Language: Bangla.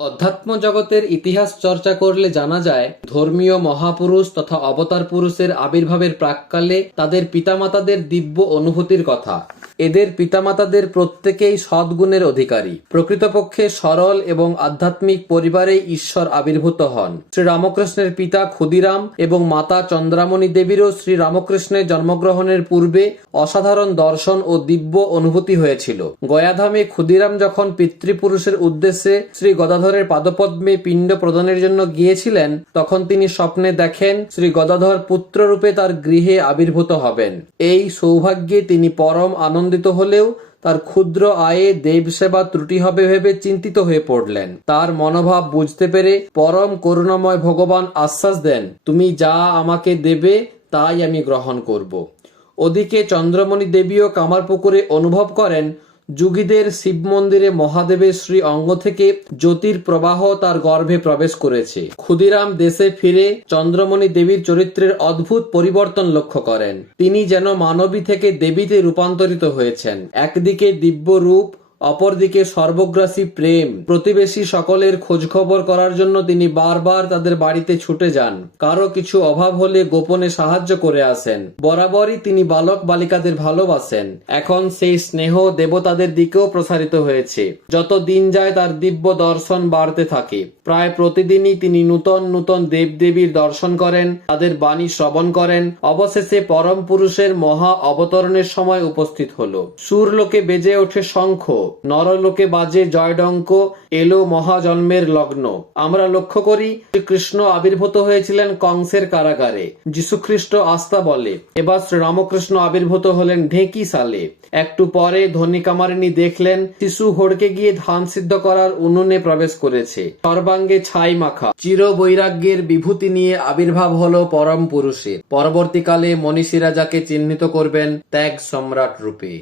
অধ্যাত্ম জগতের ইতিহাস চর্চা করলে জানা যায়, ধর্মীয় মহাপুরুষ তথা অবতার পুরুষের আবির্ভাবের প্রাককালে তাদের পিতামাতাদের দিব্য অনুভূতির কথা। এদের পিতামাতাদের প্রত্যেকেই সদ্গুণের অধিকারী। প্রকৃতপক্ষে সরল এবং আধ্যাত্মিক পরিবারে ঈশ্বর আবির্ভূত হন। শ্রী রামকৃষ্ণের পিতা ক্ষুদিরাম এবং মাতা চন্দ্রামণি দেবীরও শ্রী রামকৃষ্ণের জন্মগ্রহণের পূর্বে অসাধারণ দর্শন ও দিব্য অনুভূতি হয়েছিল। গয়াধামে ক্ষুদিরাম যখন পিতৃপুরুষের উদ্দেশ্যে শ্রী গদাধরের পাদপদ্মে পিণ্ড প্রদানের জন্য গিয়েছিলেন, তখন তিনি স্বপ্নে দেখেন শ্রী গদাধর পুত্ররূপে তার গৃহে আবির্ভূত হবেন। এই সৌভাগ্যে তিনি পরম আনন্দিত হলেও তার ক্ষুদ্র আয়ে দেব সেবা ত্রুটি হবে ভেবে চিন্তিত হয়ে পড়লেন। তার মনোভাব বুঝতে পেরে পরম করুণাময় ভগবান আশ্বাস দেন, তুমি যা আমাকে দেবে, তাই আমি গ্রহণ করব। ওদিকে চন্দ্রমণি দেবীও কামারপুকুরে অনুভব করেন যুগীদের শিব মন্দিরে মহাদেবের শ্রী অঙ্গ থেকে জ্যোতির প্রবাহ তার গর্ভে প্রবেশ করেছে। ক্ষুদিরাম দেশে ফিরে চন্দ্রমণি দেবীর চরিত্রের অদ্ভুত পরিবর্তন লক্ষ্য করেন। তিনি যেন মানবী থেকে দেবীতে রূপান্তরিত হয়েছেন। একদিকে দিব্য রূপ অপরদিকে সর্বগ্রাসী প্রেম। প্রতিবেশী সকলের খোঁজখবর করার জন্য তিনি বারবার তাদের বাড়িতে ছুটে যান। কারও কিছু অভাব হলে গোপনে সাহায্য করে আসেন। বরাবরই তিনি বালক বালিকাদের ভালোবাসেন। এখন সেই স্নেহ দেবতাদের দিকেও প্রসারিত হয়েছে। যত দিন যায় তার দিব্য দর্শন বাড়তে থাকে। প্রায় প্রতিদিনই তিনি নূতন নূতন দেবদেবীর দর্শন করেন, তাদের বাণী শ্রবণ করেন। অবশেষে পরম পুরুষের মহা অবতরণের সময় উপস্থিত হল। সুরলোকে বেজে ওঠে শঙ্খ। নরলোকে বাজে জয়ডঙ্ক এলো মহাজন্মের লগ্ন। আমরা লক্ষ্য করি কৃষ্ণ আবির্ভূত হয়েছিলেন কংসের কারাগারে। যীশুখ্রিস্ট আস্থা বলে। এবার শ্রীরামকৃষ্ণ আবির্ভূত হলেন ঢেঁকি সালে। একটু পরে ধনী কামারিনী দেখলেন, শিশু হড়কে গিয়ে ধান সিদ্ধ করার উনুনে প্রবেশ করেছে। সর্বাঙ্গে ছাই মাখা। চির বৈরাগ্যের বিভূতি নিয়ে আবির্ভাব হলো পরম পুরুষের পরবর্তীকালে মনীষীরা যাকে চিহ্নিত করবেন ত্যাগ সম্রাট রূপে।